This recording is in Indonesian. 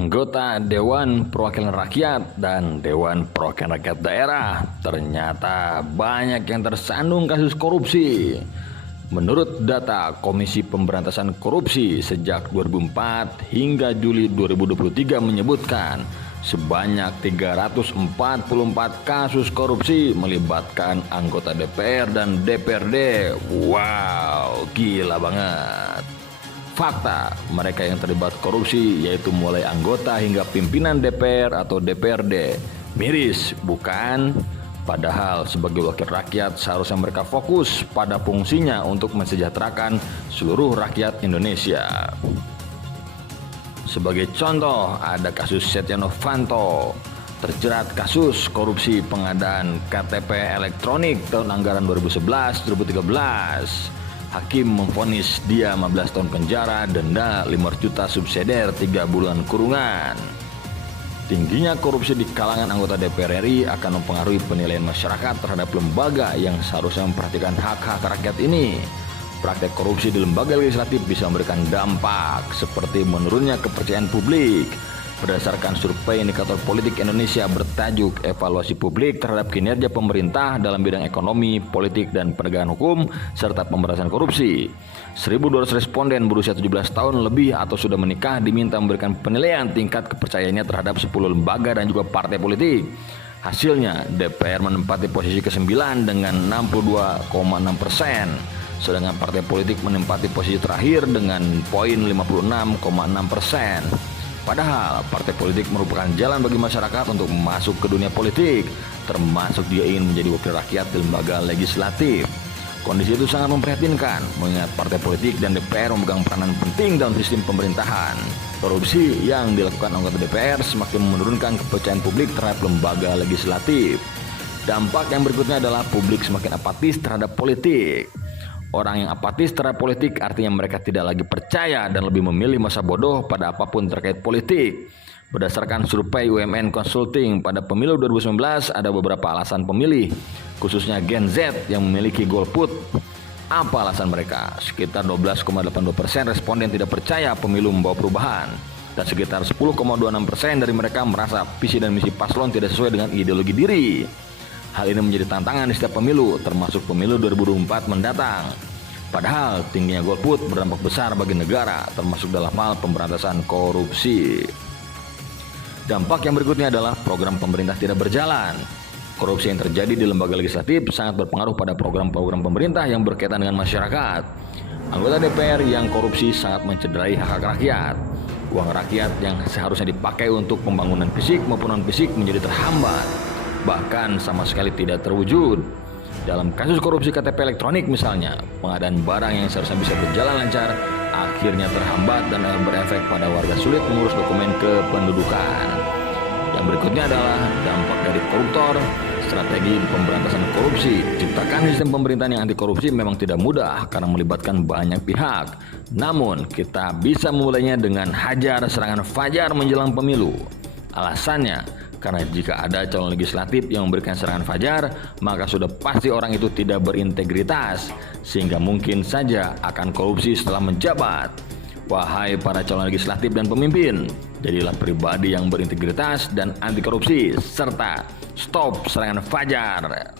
Anggota Dewan Perwakilan Rakyat dan Dewan Perwakilan Rakyat Daerah ternyata banyak yang tersandung kasus korupsi. Menurut data Komisi Pemberantasan Korupsi sejak 2004 hingga Juli 2023 menyebutkan sebanyak 344 kasus korupsi melibatkan anggota DPR dan DPRD. Wow, gila banget. Fakta, mereka yang terlibat korupsi yaitu mulai anggota hingga pimpinan DPR atau DPRD. Miris, bukan? Padahal sebagai wakil rakyat seharusnya mereka fokus pada fungsinya untuk mensejahterakan seluruh rakyat Indonesia. Sebagai contoh, ada kasus Setia Novanto terjerat kasus korupsi pengadaan KTP elektronik tahun anggaran 2011-2013. Hakim memvonis dia 15 tahun penjara, denda 500 juta, subsidiar 3 bulan kurungan. Tingginya korupsi di kalangan anggota DPR RI akan mempengaruhi penilaian masyarakat terhadap lembaga yang seharusnya memperhatikan hak-hak rakyat ini. Praktek korupsi di lembaga legislatif bisa memberikan dampak seperti menurunnya kepercayaan publik. Berdasarkan survei indikator politik Indonesia bertajuk Evaluasi Publik terhadap kinerja pemerintah dalam bidang ekonomi, politik, dan penegakan hukum serta pemberantasan korupsi, 1.200 responden berusia 17 tahun lebih atau sudah menikah diminta memberikan penilaian tingkat kepercayaannya terhadap 10 lembaga dan juga partai politik. Hasilnya, DPR menempati posisi ke-9 dengan 62,6%, sedangkan partai politik menempati posisi terakhir dengan poin 56,6%. Padahal partai politik merupakan jalan bagi masyarakat untuk masuk ke dunia politik, termasuk dia ingin menjadi wakil rakyat di lembaga legislatif. Kondisi itu sangat memprihatinkan, mengingat partai politik dan DPR memegang peranan penting dalam sistem pemerintahan. Korupsi yang dilakukan anggota DPR semakin menurunkan kepercayaan publik terhadap lembaga legislatif. Dampak yang berikutnya adalah publik semakin apatis terhadap politik. Orang yang apatis terhadap politik artinya mereka tidak lagi percaya dan lebih memilih masa bodoh pada apapun terkait politik. Berdasarkan survei UMN Consulting pada pemilu 2019 ada beberapa alasan pemilih, khususnya Gen Z yang memiliki golput. Apa alasan mereka? Sekitar 12,82% responden tidak percaya pemilu membawa perubahan, dan sekitar 10,26% dari mereka merasa visi dan misi paslon tidak sesuai dengan ideologi diri. Hal ini menjadi tantangan di setiap pemilu, termasuk pemilu 2024 mendatang. Padahal tingginya golput berdampak besar bagi negara, termasuk dalam hal pemberantasan korupsi. Dampak yang berikutnya adalah program pemerintah tidak berjalan. Korupsi yang terjadi di lembaga legislatif sangat berpengaruh pada program-program pemerintah yang berkaitan dengan masyarakat. Anggota DPR yang korupsi sangat mencederai hak-hak rakyat. Uang rakyat yang seharusnya dipakai untuk pembangunan fisik maupun non-fisik menjadi terhambat, bahkan sama sekali tidak terwujud. Dalam kasus korupsi KTP elektronik misalnya, pengadaan barang yang seharusnya bisa berjalan lancar akhirnya terhambat dan berefek pada warga sulit mengurus dokumen kependudukan. Yang berikutnya adalah dampak dari koruptor. Strategi pemberantasan korupsi. Ciptakan sistem pemerintahan yang anti korupsi memang tidak mudah karena melibatkan banyak pihak. Namun kita bisa memulainya dengan hajar serangan fajar menjelang pemilu. Alasannya, karena jika ada calon legislatif yang memberikan serangan fajar, maka sudah pasti orang itu tidak berintegritas, sehingga mungkin saja akan korupsi setelah menjabat. Wahai para calon legislatif dan pemimpin, jadilah pribadi yang berintegritas dan anti korupsi, serta stop serangan fajar.